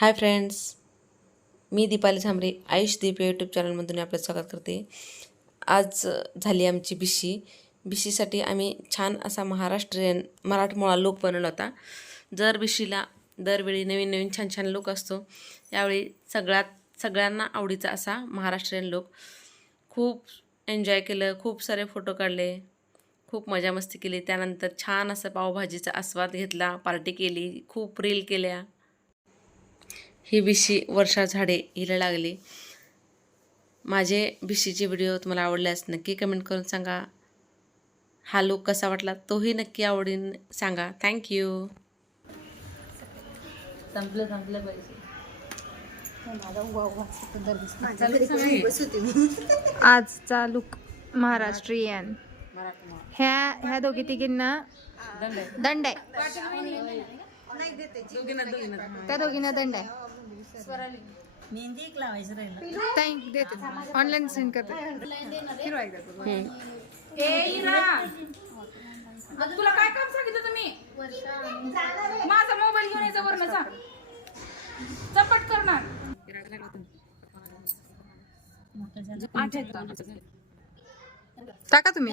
हाय friends मी Deepali Jhambare Ayush Deep YouTube चॅनलमधून आपलं स्वागत करते. आज झाली आमची बिशी. बिशीसाठी आम्ही छान असा महाराष्ट्रीयन मराठमोळा लूक बनवला होता. जर बिशीला दरवेळी नवीन नवीन छान छान लूक असतो. यावेळी सगळ्यात सगळ्यांना आवडीचा असा महाराष्ट्रीयन लूक. खूप एन्जॉय केलं खूप सारे फोटो काढले खूप मजा मस्ती केली. त्यानंतर छान असं पावभाजीचा आस्वाद घेतला पार्टी केली खूप रील केल्या. ही बिशी वर्षा झाडे हिला लागली. माझे बिशीचे व्हिडिओ तुम्हाला आवडल्यास नक्की कमेंट करून सांगा. हा लुक कसा वाटला तोही नक्की आवडीन सांगा. थँक्यू संपलं संपलं पाहिजे. आजचा लुक महाराष्ट्रीयन ह्या ह्या दोघी तिघींना दंड आहे. त्या दोघींना दंड आहे. मेहंदी एक लावायचं राहिलं. थँक देते ऑनलाईन सेंड करते? तुला काय काम सांगितलं तुम्ही? माझा मोबाईल घेऊन यायचा वरणाचा चपट करणार. टाका तुम्ही.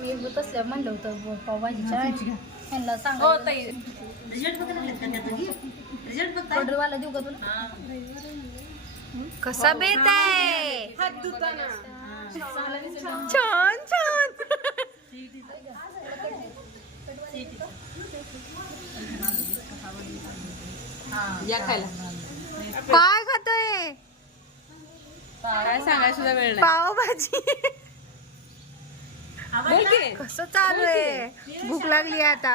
मी तसलं म्हणलं होतं पावभाजीच्या ह्यांना सांगा रिझल्ट ऑर्डरवाला देऊ का तुला? कसा बेत आहे. छान छान. या खायला. काय खातोय? काय सांगायचं सुद्धा वेळ पावभाजी. नाही कसं चालू आहे? भूक लागली आता.